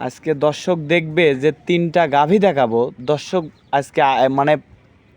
আজকে দর্শক দেখবে যে 3টা গাভী দেখাবো। দর্শক আজকে মানে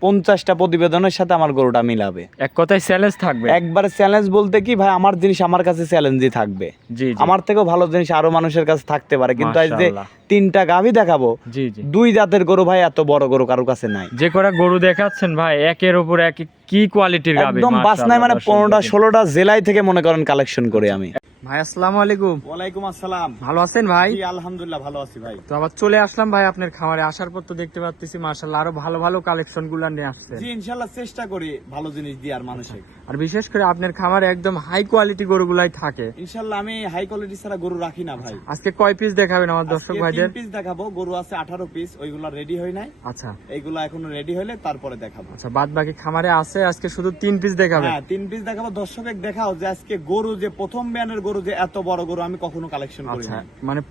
50টা প্রতিবেদনের সাথে আমার গরুটা মিলাবে। এক কথায় চ্যালেঞ্জ থাকবে। একবার চ্যালেঞ্জ বলতে কি ভাই, আমার জিনিস আমার কাছে চ্যালেঞ্জই থাকবে। জি জি, আমার থেকেও ভালো জিনিস আরো মানুষের কাছে থাকতে পারে, কিন্তু আজ যে মাশাআল্লাহ। 3টা গাভী দেখাবো, জি জি, 2 জাতের গরু ভাই, এত বড় গরু কারোর কাছে নাই। যে কটা গরু দেখাচ্ছেন ভাই একের উপর এক, কি কোয়ালিটির গাভী, একদম বাসনায়, মানে 15টা 16টা জেলায় থেকে মনে করেন কালেকশন করে আমি। ভাই আসসালামু আলাইকুম। ওয়ালাইকুম আসসালাম। ভালো আছেন ভাই? জি আলহামদুলিল্লাহ ভালো আছি ভাই। তো আবার চলে আসলাম ভাই আপনার খামারে। আসার পর তো দেখতে পাচ্ছি মাশাআল্লাহ আরো ভালো ভালো কালেকশন গুলা নিয়ে আসছেন। জি ইনশাআল্লাহ চেষ্টা করি ভালো জিনিস দিয়ে আর মানুষকে। আর বিশেষ করে আপনার খামারে একদম হাই কোয়ালিটি গরুগুলাই থাকে। ইনশাআল্লাহ আমি হাই কোয়ালিটি ছাড়া গরু রাখি না ভাই। আজকে কয় পিস দেখাবেন আমার দর্শক ভাইদের? 3 পিস দেখাবো। গরু আছে 18 পিস, ওইগুলা রেডি হয় নাই। আচ্ছা এইগুলা এখনো রেডি হইলে তারপরে দেখাবো। আচ্ছা, বাদ বাকি খামারে আছে, আজকে শুধু 3 পিস দেখাবেন? হ্যাঁ 3 পিস দেখাবো। দর্শকে দেখাও যে আজকে গরু, যে প্রথম বিয়ানের গরু, যে এত বড় গরু আমি কখনো কালেকশন করি আচ্ছা, না। মানে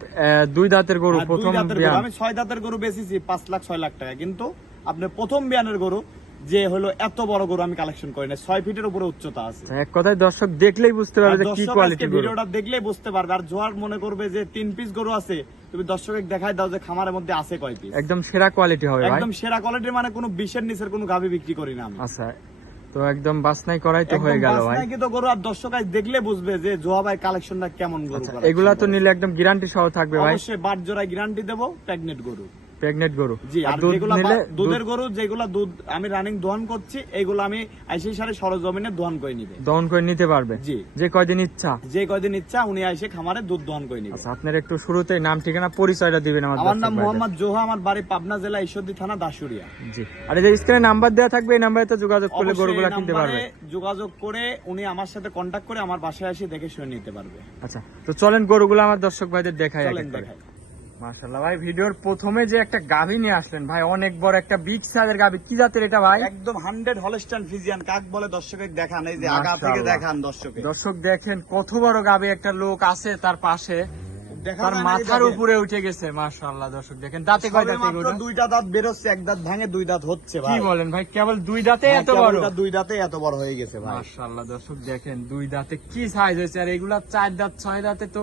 2 দাঁতের গরু হ্যাঁ, প্রথম 2 দাঁতের বিয়ান। গরু। আমি 6 দাঁতের গরু বেচেছি 5 লাখ 6 লাখ টাকা, কিন্তু আপনার প্রথম বিয়ানের গরু যে হলো এত বড় গরু আমি কালেকশন করি না। 6 ফিটের উপরে উচ্চতা আছে। আচ্ছা, এক কথায় দর্শক দেখলেই বুঝতে পারবে যে কি দর্শক কোয়ালিটির আজকে গরু। ভিডিওটা দেখলেই বুঝতে পারবে। আর জোয়ার মনে করবে যে 3 পিস গরু আছে, তুমি দর্শকে দেখাই দাও যে খামারের মধ্যে আছে কয় পিস। একদম সেরা কোয়ালিটি হবে ভাই। একদম সেরা কোয়ালিটির, মানে কোনো 20 এর নিচের কোনো গাভী বিক্রি করি না আমি। আচ্ছা, তো একদম বাছনাই করাই তো হয়ে গেল ভাই। একদম গরু। আর দর্শক আজ দেখলে বুঝবে যে জোয়া ভাই কালেকশনটা কেমন গরু। আচ্ছা, এগুলা তো নিলে একদম গ্যারান্টি সহ থাকবে ভাই। অবশ্যই বাট জোড়ায় গ্যারান্টি দেবো। প্রেগনেন্ট গরু। প্রেগনেন্ট গরু। জি। আর দুধ যেগুলা নিলে দুধের গরু, যেগুলা দুধ আমি রানিং দোহান করছি, এইগুলো আমি আইসে সারে সরজমিনে দোহান করে নিবে। দহন করে নিতে পারবে। জি। যে কয়দিন ইচ্ছা। যে কয়দিন ইচ্ছা উনি আইসে খামারে দুধ দোহান করে নিবে। আচ্ছা, আপনার একটু শুরুতেই নাম ঠিকানা পরিচয়টা দিবেন আমার আমার নাম দর্শক ভাইদের। মোহাম্মদ জোহা, আমার বাড়ি পাবনা জেলা ঈশ্বরদী থানা দাসুরিয়া। জি। আর এই যে স্ক্রিনে নাম্বার দেওয়া থাকবে, এই নাম্বারে তো যোগাযোগ করলে অবশ্যই গরুগুলা এই কিনতে নাম্বারে পারবে। যোগাযোগ করে উনি আমার সাথে কন্টাক্ট করে আমার বাসায় এসে দেখে শুনে নিতে পারবে। আচ্ছা, তো চলেন গরুগুলো আমার দর্শক ভাইদের দেখাই। চলেন দেখাই। মাশাআল্লাহ ভাই, ভিডিওর প্রথমে যে একটা গাভী নিয়ে আসলেন ভাই, অনেক বড় একটা বিগ সাইজের গাভী। কি জাতের এটা ভাই? একদম 100 হলস্টাইন ফ্রিজিয়ান। কাক বলে দর্শকে দেখান, এই যে আগা থেকে মাশাআল্লাহ। দেখান দর্শকে। দর্শক দেখেন কত বড় গাভী। একটা লোক আছে তার পাশে, দেখা তার যায় না, এই মাথার দেখেন। উপরে উঠে গেছে। মাশাআল্লাহ দর্শক দেখেন, দাঁতে কয় সবে দাঁত মাত্র এগুলো? 2টা দাঁত বেরোচ্ছে, 1 দাঁত ভাঙে 2 দাঁত হচ্ছে কি ভাই। বলেন ভাই, কেবল 2 দাঁতে হ্যাঁ, এত বড়? 2 দাঁতে এত বড় হয়ে গেছে ভাই। মাশাআল্লাহ দর্শক দেখেন 2 দাঁতে কি সাইজ হয়েছে। আর এগুলা 4 দাঁত 6 দাঁতে তো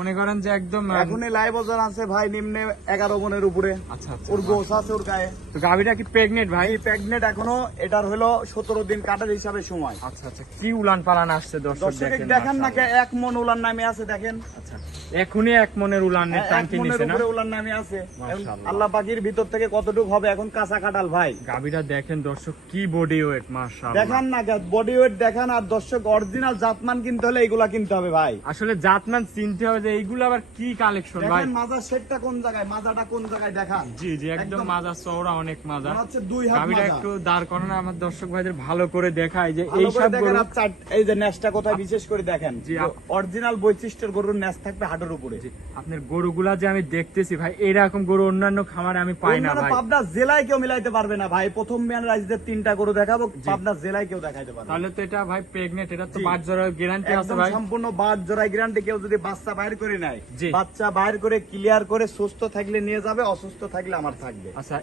মনে করেন যে একদম। এখনই লাইভ ওজন আছে ভাই নিম্নে 11 মনের উপরে। আচ্ছা আচ্ছা, ওর গোছ আছে ওর গায়ে। তো গাভীটা কি প্রেগনেন্ট ভাই? প্রেগনেন্ট এখনো। এটার হলো 17 দিন কাটার হিসাবে সময়। আচ্ছা আচ্ছা, কি উলান পালান আসছে দর্শক দর্শকে দেখেন। দেখান না, মাশাআল্লাহ। 1 মন উলান নামে আছে দেখেন। আচ্ছা, এখনই 1 মনের উলানের 1 টানটি মনের নিছে না? উপরে উলান নামে আছে। মাশাআল্লাহ। আল্লাহ পাকের ভিতর থেকে কতটুকু হবে এখন কাঁচা কাটাল ভাই। গাভীটা দেখেন দর্শক, কি বডি ওয়েট। মাশাআল্লাহ দেখান না, বডি ওয়েট দেখান। আর দর্শক অরিজিনাল জাতমান কিনতে হলে এগুলা কিনতে হবে ভাই। আসলে জাতমান চিনতে হবে যে এইগুলো আবার কি কালেকশন ভাই। দেখেন মাজার সেটটা কোন জায়গায়, মাজাটা কোন জায়গায় দেখান। জি জি, একদম মাজা চওড়া, অনেক মাজা। মনে হচ্ছে 2 হাত গাভীটা মাজা। একটু দাঁড় করানো আমার দর্শক ভাইদের ভালো করে দেখায় যে ভালো এই করে সব দেখেন। গরু। আর এই যে নেসটা কোথায় বিশেষ করে দেখেন। জি, অরিজিনাল বৈশিষ্ট্যের গরুর নেস থাকবে হাটের উপরে। আপনার গরুগুলা যে আমি দেখতেছি ভাই, এরকম গরু অন্যান্য খামারে আমি পাই না অন্যান্য ভাই। পাবনা জেলায় কেউ মিলাইতে পারবে না ভাই। প্রথম বিয়ান রাইজদের 3টা গরু দেখাবো, পাবনা জেলায় কেউ দেখাইতে পারবে না। তাহলে তো এটা ভাই প্রেগনেন্ট, এটা তো জি। 5 জোড়ার গ্যারান্টি আছে একদম ভাই। সম্পূর্ণ বাদ জোড়ায় গ্যারান্টি। কেউ যদি বাচ্চা বাইর করে নেয়, জি। বাচ্চা বাইর করে ক্লিয়ার করে সুস্থ থাকলে নিয়ে যাবে, অসুস্থ থাকলে আমার থাকবে। আচ্ছা,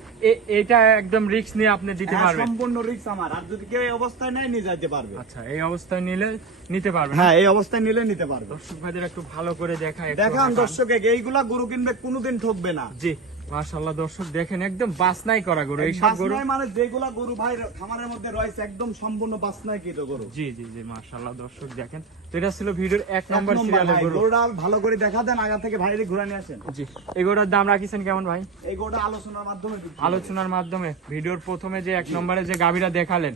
এটা একদম রিস্ক নিয়ে আপনি দিতে হ্যাঁ, পারবেন? সম্পূর্ণ রিস্ক আমার। আর যদি কেউ এই অবস্থায় নেয় নিয়ে যেতে পারবে। আচ্ছা, এই অবস্থায় নিলে নিতে পারবেন? হ্যাঁ, এই অবস্থায় নিলে নিতে পারবে। দর্শক ভাইদের একটু ভালো করে দেখায়। দেখান দর্শকে, এইগুলা গরু কিনবে কোনোদিন ঠকবে না। জি। মাশাআল্লাহ দর্শক দেখেন, একদম বাছনাই করা গরু এই সব গরু। বাছনাই মানে যেগুলা গরু ভাই খামারের মধ্যে রয়েছে একদম সম্পূর্ণ বাছনাই কৃত গরু। জি জি জি, মাশাআল্লাহ দর্শক দেখেন। তো এটা ছিল ভিডিওর 1 নম্বর সিরিয়ালের গরু। গরুটা ভালো করে দেখা দেন, আগা থেকে ভাইরে ঘুরে নিয়ে আসেন। জি। এই গরুটার দাম রাখিছেন কেমন ভাই? এই গরুটা আলোচনার মাধ্যমে দিচ্ছি। আলোচনার মাধ্যমে। ভিডিওর প্রথমে যে 1 নম্বরে যে গাভীটা দেখালেন,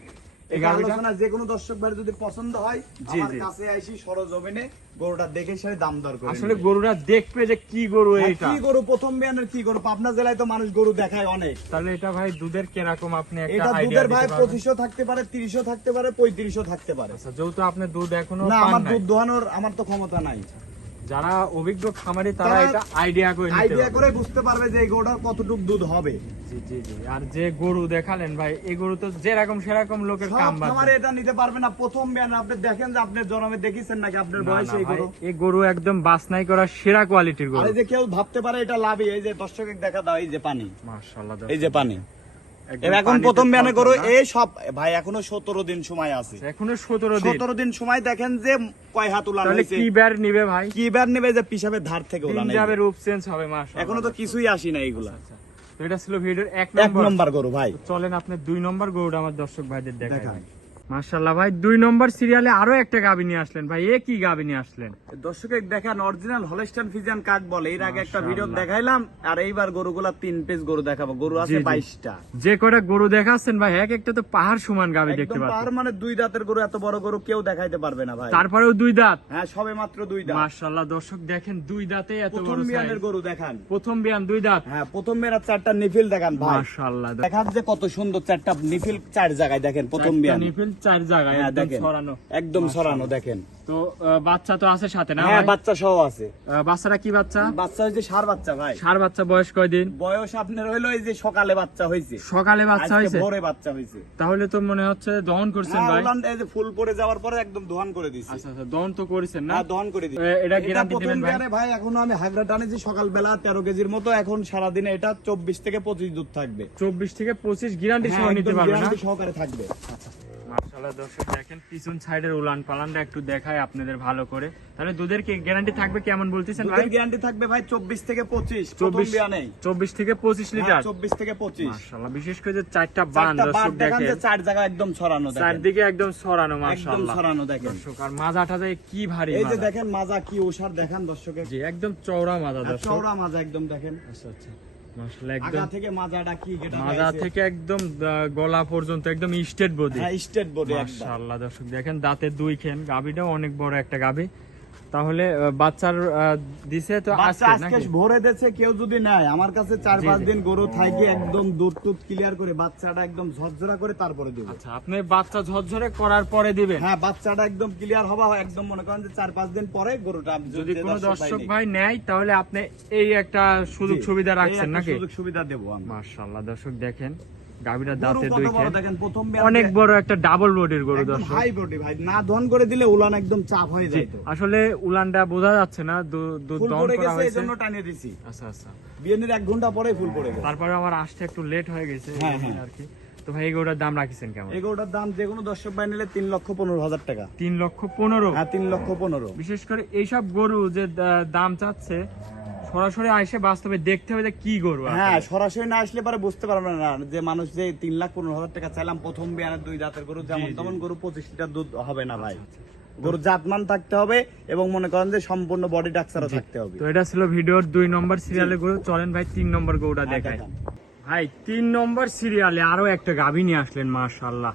এই এই গাভীটা আলোচনা যে কোনো দর্শক ভাই যদি পছন্দ হয়, জি, আমার জি। কাছে আইসি সরজমিনে গরুটা দেখে সে দাম দর করে আসলে নিবে। গরুরা দেখবে যে কি গরু হ্যাঁ, এইটা। কি গরু প্রথম বিয়ানের কি গরু। পাবনা জেলায় তো মানুষ গরু দেখায় অনেক। তাহলে এটা ভাই দুধের কিরকম আপনি একটা এটা আইডিয়া দুধের ভাই দিতে পারবেন? 2500 থাকতে পারে, 3000 থাকতে পারে, 3500 থাকতে পারে। আচ্ছা, যেহেতু আপনি দুধ এখনো না, পান আমার নাই, দুধ দোহানোর আমার তো ক্ষমতা নাই। যারা অভিজ্ঞ খামারি তারা তারা এটা আইডিয়া করে নিতে আইডিয়া পারবে। করে বুঝতে পারবে যে এই গরুটার কতটুকু দুধ হবে। জি জি জি। আর যে গরু দেখালেন ভাই, এই গরু তো যেরকম সেরকম লোকের সব কাম বাদ খামারে এটা নিতে পারবে না। প্রথম বিয়ান আপনি দেখেন যে আপনার জন্মে দেখেছেন নাকি আপনার না, বয়সে না এই ভাই, গরু। এই গরু একদম বাছনাই করা সেরা কোয়ালিটির আর গরু। এই যে কেউ ভাবতে পারে এটা লাভই, এই যে দর্শকে দেখা দাও, এই যে পানি, মাশাআল্লাহ এই যে পানি। একদম এখন পানিতে প্রথম বিয়ানে গরু চলছে না? এই সব ভাই এখনো 17 দিন সময় আছে। এখনো 17 দিন। 17 দিন সময় দেখেন যে কয় হাত উলান তাহলে হয়েছে, কি বার নিবে ভাই? কি বার নেবে যে পিসাবের ধার থেকে দিন উলান যাবে এইগুলো। রূপ চেঞ্জ হবে মাশাআল্লাহ। এখনো তো কিছুই আসি না এইগুলা। তো এটা ছিল ভিডিওর 1 এক নম্বর। নম্বর গরু ভাই। তো চলেন আপনি 2 নম্বর গরুটা আমার দর্শক ভাইদের দেখাই দেখান। ভাই। মাশাআল্লাহ ভাই 2 নম্বর সিরিয়ালে আরো একটা গাবি নিয়ে আসলেন ভাই। এ কি গাবি নিয়ে আসলেন? দর্শকের দেখান অরিজিনাল হলস্টাইন ফ্রিজিয়ান কাক বলে। এর আগে একটা ভিডিও মাশাআল্লাহ। দেখাইলাম, আর এইবার গরুগুলা 3 পিস গরু দেখাবো। গরু আছে জি, জি। 22টা। যে কয়টা গরু দেখাচ্ছেন ভাই এক একটা তো পাহাড় সমান গাবি দেখতে একদম পাচ্ছেন। পাহাড় মানে 2 দাঁতের গরু, এত বড় গরু কেউ দেখাইতে পারবে না ভাই। তারপরেও 2 দাঁত। হ্যাঁ সবে মাত্র 2 দাঁত। মাশাআল্লাহ দর্শক দেখেন 2 দাঁতে এত প্রথম বড় বিয়ানের সাইজ। গরু দেখান। প্রথম বিয়ান 2 দাঁত। হ্যাঁ প্রথম মেরা 4টা নিফিল দেখান ভাই। মাশাআল্লাহ দেখান যে কত সুন্দর 4টা নিফিল 4 জায়গায় দেখেন প্রথম বিয়ান। নিফিল 4 জায়গায় হ্যাঁ, একদম দেখেন। ছড়ানো। একদম ছড়ানো দেখেন। তো বাচ্চা তো আছে সাথে না হ্যাঁ ভাই? বাচ্চা সহ আছে। বাচ্চারা কি বাচ্চা? বাচ্চা হইছে ষাঁড় বাচ্চা ভাই। ষাঁড় বাচ্চা বয়স কয়দিন? বয়স আপনার হইলো এই যে সকালে বাচ্চা হইছে, সকালে বাচ্চা আজকে হয়েছে? ভোরে বাচ্চা হইছে। তাহলে তো মনে হচ্ছে দহন করছেন হ্যাঁ ভাই। উলান এই যে ফুল পড়ে যাওয়ার পরে একদম দহন করে দিছি। আচ্ছা আচ্ছা দহন তো করেছেন না? হ্যাঁ দহন করে দিছি। এটা গ্যারান্টি প্রথম দিবেন ভাই? বিয়ানে ভাই এখনো আমি হাগরা টানেছি সকালবেলা 13 কেজির মতো। এখন সারাদিনে এটা 24 থেকে 25 দুধ থাকবে। 24 থেকে 25 গ্যারান্টি সহ হ্যাঁ, নিতে একদম পারবে না? গ্যারান্টি সহকারে থাকবে। মাশাআল্লাহ দর্শক দেখেন পিছন সাইডের উলান পালানটা একটু দেখায় আপনাদের ভালো করে। তাহলে দুধের কি গ্যারান্টি থাকবে কেমন বলতেছেন ভাই? দুধের গ্যারান্টি থাকবে ভাই 24 থেকে 25 প্রথম 24 বিয়ানে। 24 থেকে 25 লিটার। 24 থেকে 25। মাশাআল্লাহ বিশেষ করে যে 4টা বান চারটা দর্শক বাট দেখান দেখেন যে 4 জায়গা একদম ছড়ানো দেখেন। চারদিকে একদম ছড়ানো একদম মাশাআল্লাহ ছড়ানো দেখেন। দর্শক আর মাজাটা যে কি ভারী এই যে মাজা। দেখেন মাজা কি ওষার দেখান দর্শকের। জি একদম চওড়া মাজা আর দর্শক। চওড়া মাজা একদম দেখেন। আচ্ছা আচ্ছা মাশাআল্লাহ আগা একদম থেকে মাজাটা কি গেটা মাজা থেকে একদম গলা পর্যন্ত একদম স্টেট বডি। হ্যাঁ স্টেট বডি একদম। মাশাআল্লাহ দর্শক দেখেন দাঁতে 2 খেন। গাবিটাও অনেক বড় একটা গাবি। তাহলে বাচ্চার দিছে তো বাচ্চা আজকে আজকে নাকি? ভরে দেছে কেউ যদি নেয় আমার কাছে 4-5 জি। দিন গরু থাকি একদম দুধ টুধ ক্লিয়ার করে বাচ্চাটা একদম ঝরঝরা করে তারপরে দিব। আচ্ছা আপনি বাচ্চা ঝরঝরে করার পরে দিবেন? হ্যাঁ বাচ্চাটা একদম ক্লিয়ার হবা একদম মনে করেন যে 4-5 দিন পরে গরুটা যদি কোনো দর্শক নেয়। ভাই নেয় তাহলে আপনি এই একটা সুযোগ জি, সুবিধা এই রাখছেন একটা নাকি? সুযোগ সুবিধা দেব আমি। মাশাআল্লাহ দর্শক দেখেন গাবিটা গরু দাঁতে কত 2 বড় খেন। দেখেন প্রথম অনেক বড় একটা ডাবল বডির গরু একদম দর্শক। হাই বডি ভাই, না দহন করে দিলে উলান একদম চাপ হয়ে জি, যায় তো। আসলে উলানটা বোঝা যাচ্ছে না দুধ ফুল দহন পড়ে করা গেছে হয়েছে। এজন্য টানিয়ে দিছি। আচ্ছা আচ্ছা বিয়ের 1 ঘন্টা পরে ফুল পড়ে গেছে। তারপরে আমার আসতে একটু লেট হয়ে গেছে হ্যাঁ, এই জন্য হ্যাঁ। আর কি। তো ভাই এই গরুটার দাম রাখিছেন কেমন? এই গরুটার দাম যে কোনো দর্শক ভাই নিলে 3,15,000 টাকা। 3,15,000। হ্যাঁ 3,15,000। বিশেষ করে এইসব গরু যে দাম চাচ্ছে সরাসরি আইসে বাস্তবে দেখতে হবে যে কি গরু আসলে। হ্যাঁ সরাসরি না আসলে পরে বুঝতে পারবে না যে মানুষ যে 3,15,000 টাকা চাইলাম প্রথম বিয়ানের 2 দাঁতের গরু যেমন জি, জি। তেমন গরু 25 লিটার দুধ হবে না ভাই। গরু জাতমান থাকতে হবে এবং মনে করেন যে সম্পূর্ণ বডি স্ট্রাকচারও থাকতে হবে। তো এটা ছিল ভিডিওর 2 নম্বর সিরিয়ালের গরু। চলেন ভাই 3 নম্বর গরুটা হ্যাঁ, দেখাই। দেখান। ভাই 3 নম্বর সিরিয়ালে আরো একটা গাভী নিয়ে আসলেন মাশাআল্লাহ।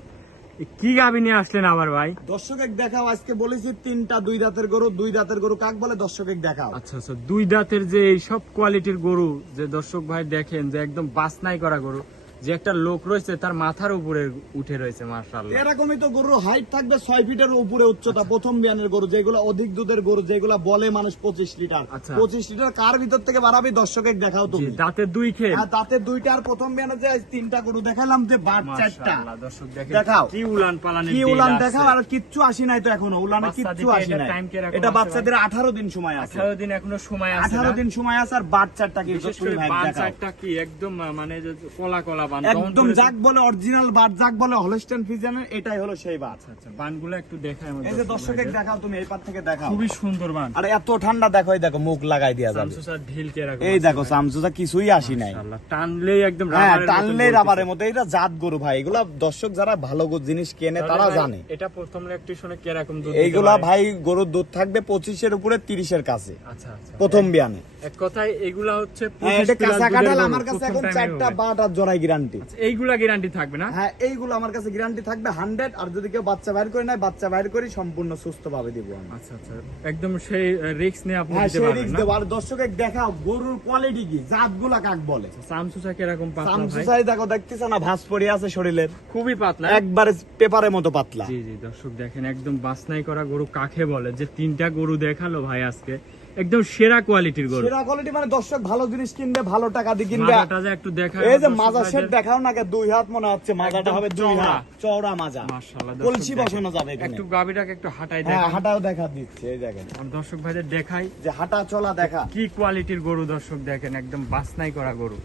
কি গাভী নিয়ে আসলেন আবার ভাই? দর্শকের দেখাও আজকে বলেছি 3টা 2 দাঁতের গরু। 2 দাঁতের গরু কাক বলে দর্শকের দেখাও। আচ্ছা আচ্ছা 2 দাঁতের যে এই সব কোয়ালিটির গরু যে দর্শক ভাই দেখেন যে একদম বাছনাই করা গরু, যে একটা লোক রয়েছে তার মাথার উপরে উঠে রয়েছে মাশাআল্লাহ। এরকমই তো গরুর হাইট থাকবে 6 ফিটের উপরে উচ্চতা। প্রথম বিয়ানের গরু যেগুলো অধিক দুধের গরু যেগুলো বলে মানুষ 25 লিটার। আচ্ছা। 25 লিটার কার ভিতর থেকে বাড়াবে দর্শকের দেখাও জি তুমি। দাঁতে 2 খেয়ে হ্যাঁ তাতে 2টা আর প্রথম বিয়ানে যে 3টা গরু দেখালাম যে বাট 4টা। মাশাআল্লাহ দর্শক দেখেন দেখাও। কি উলান পালানের কি দিল উলান আছে। দেখাও আর কিচ্ছু আসি নাই তো এখনো উলানে বাচ্চা কিচ্ছু দিতে আসি এটা নাই। time কিরকম এটা আছে বাচ্চাদের 18 দিন সময় আছে। 18 দিন এখনো সময় আছে। 18 দিন সময় আছে আর বাট 4টা কি বিশেষ তুমি করে ভাই বান দেখাও। সাইডটা কি একদম মানে যে কলা কলা বান একদম যাক বলে অরিজিনাল বাট যাক বলে হলস্টাইন ফ্রিজিয়ানের এটাই হলো সেই বাট। আচ্ছা বানগুলো একটু দেখাই আমাদের। এই যে দর্শকের দেখাও তুমি এই পার থেকে দেখাও। খুবই সুন্দর বান। আর এত ঠান্ডা দেখো এই দেখো মুখ লাগাই দিয়া যাবে। সামসুসার ঢিল কে রাখো। এই দেখো সামসুসা কিছুই আসি নাই। মাশাআল্লাহ টানলেই একদম হ্যাঁ রাবারের মতো টানলে বলতেছে। রাবারের মতো। এটা জাত গরু ভাই, এগুলা দর্শক যারা ভালো জিনিস কেনে তাহলে তারা ভাই, জানে। এটা প্রথম ইলেকট্রিশনে কি রকম দুধ এইগুলা দিতে পারে? ভাই গরুর দুধ থাকবে 25-এর উপরে 30-এর কাছে আচ্ছা আচ্ছা প্রথম বিয়ানে। এক কথায় এগুলা হচ্ছে হ্যাঁ 25 এটা প্লাস কাঁচা দুধের কাঁঠাল গরু, আমার কাছে প্রথম এখন time এ 4টা হবে। বাট আর জোড়াই গ্যারান্টি। আচ্ছা, এইগুলা গ্যারান্টি থাকবে না? হ্যাঁ এইগুলো আমার কাছে গ্যারান্টি থাকবে 100। আর যদি কেউ বাচ্চা বাইর করে নেয় বাচ্চা বাইর করে সম্পূর্ণ সুস্থ ভাবে দিব আমি। আচ্ছা আচ্ছা একদম সেই রিস্ক নিয়ে আপনি হ্যাঁ দিতে সেই পারবেন রিস্ক না? দেবো। আর দর্শকের দেখাও গরুর কোয়ালিটি কি, জাতগুলা কাক বলে। সামসুসা কি রকম পাতলা ভাই? সামসুসাই দেখো দেখতেছ না ভাঁজ পড়ে আছে শরীরের, খুবই পাতলা। একবারে পেপারের মতো পাতলা। জি জি দর্শক দেখেন একদম বাছনাই করা গরু কাকে বলে, যে 3টা গরু দেখালো ভাই আজকে একদম সেরা কোয়ালিটির গরু। সেরা কোয়ালিটি মানে দর্শক ভালো জিনিস কিনবে ভালো টাকা দিয়ে কিনবে। মাজাটা যে একটু দেখায় এই যে দর্শক মাজা ভাইদের। সেট দেখাও না, 2 হাত মনে হচ্ছে মাজাটা একদম হবে 2 চওড়া। হাত চওড়া মাজা। মাশাআল্লাহ দর্শক কলসি দেখেন। বসানো যাবে এখানে। একটু গাবিটাকে একটু হাঁটাই হ্যাঁ দেখান। হাঁটাও দেখা দিচ্ছে এই দেখেন, আর দর্শক ভাইদের দেখাই যে হাঁটা চলা দেখা। কি কোয়ালিটির গরু দর্শক দেখেন একদম বাছনাই করা গরু।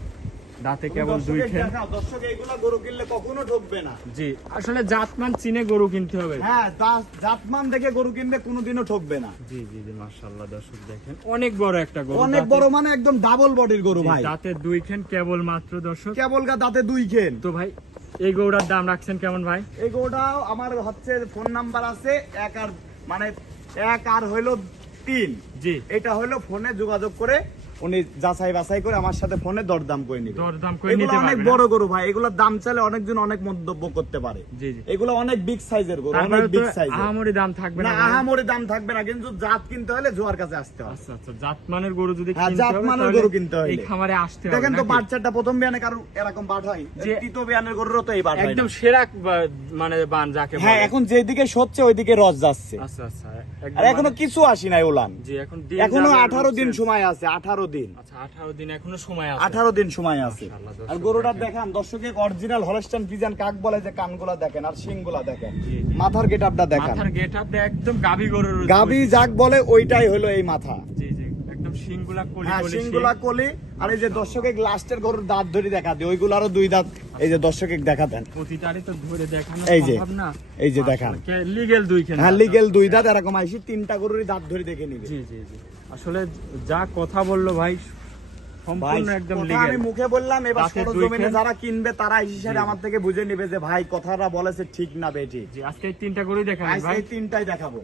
দাঁতে তুমি কেবল দুই দর্শকের ঠ্যাং। দেখাও, দর্শক এইগুলা গরু কিনলে কখনো ঠকবে না। জি, আসলে জাতমান চিনে গরু কিনতে হবে। হ্যাঁ, জাতমান দেখে গরু কিনলে কোনোদিনও ঠকবে না। জি জি জি, মাশাআল্লাহ দর্শক দেখেন অনেক বড় একটা গরু, অনেক দাঁতে- বড় মানে একদম ডাবল বডির গরু জি, ভাই। দাঁতে দুই খেন কেবল মাত্র দর্শক। কেবল দাঁতে দুই খেন। তো ভাই এই গরুটার দাম রাখছেন কেমন ভাই? এই গরুটাও আমার হচ্ছে ফোন নাম্বার আছে 1 আর মানে 1 আর হইলো 3। জি, এটা হলো ফোনে যোগাযোগ করে উনি যাচাই বাছাই করে আমার সাথে ফোনে দরদাম করে নিবে। দরদাম করে এগুলো নিতে অনেক পারবেন। বড় গরু ভাই, এগুলোর দাম চাইলে অনেকজন অনেক মন্তব্য করতে পারে। জি জি, এগুলো অনেক বিগ সাইজের গরু, তারপরে অনেক তো বিগ সাইজের। আহামরি দাম থাকবে না না ভাই? আহামরি দাম থাকবে না, কিন্তু জাত কিনতে হলে জোয়ার কাছে আসতে হবে। আচ্ছা আচ্ছা, জাতমানের গরু যদি হ্যাঁ, কিনতে হবে জাতমানের তাহলে গরু কিনতে হলে। এই খামারে আসতে হবে। দেখেন তো নাকি? বাচ্চাটা প্রথম বিয়ানে কারো এরকম বাট হয়, যে- তৃতীয় বিয়ানের গরুরও তো এই বাট হয় না। একদম সেরা মানে বান যাকে বলে। হ্যাঁ, এখন যেদিকে সচ্ছে ওইদিকে রস যাচ্ছে। আচ্ছা আচ্ছা, আর এখনো কিছু আসি নাই ওলান। জি, এখন দিন এখনো যাবে, 18 দিন বুঝছেন? সময় আছে, 18 দিন। আচ্ছা, 18 দিন এখনো সময় আছে। 18 দিন সময় আছে। মাশাআল্লাহ, দর্শক আর গরুটা দেখেন। দেখান দর্শকের, অরিজিনাল হলস্টাইন ফ্রিজিয়ান কাক বলে যে কানগুলা দেখেন আর শিংগুলা দেখেন, জি, জি। মাথার গেটআপটা দেখান। মাথার গেটআপ একদম গাবি গরুর গাবি যাক বলে ওইটাই হলো এই মাথা। জি জি, একদম শিংগুলা কলি হ্যাঁ, কলি শিংগুলা কলি। আর এই যে দর্শকের লাস্টের গরুর দাঁত ধরে দেখা দিই, ওইগুলারও 2 দাঁত এই যে দর্শকের দেখা দেন। প্রতিটারই তো ধরে দেখানো এই যে, সম্ভব না। এই যে দেখান। লিগ্যাল দুই খেন। হ্যাঁ, লিগেল 2 দাঁত, এরকম আইসি 3টা গরুরই দাঁত ধরে দেখে নিবে। জি জি জি, আসলে যা কথা বললো ভাই ভাই, সম্পূর্ণ একদম কথা লিগ্যাল। আমি মুখে বললাম, এবার দাঁতের দুই সরজমিনে খেন। যারা কিনবে তারা এই হিসাবে আমার থেকে বুঝে নিবে যে ভাই কথাটা বলেছে ঠিক না বেঠিক। জি, আজকে এই তিনটা গরুই দেখাবেন আজ ভাই। এই 3টাই দেখাবো।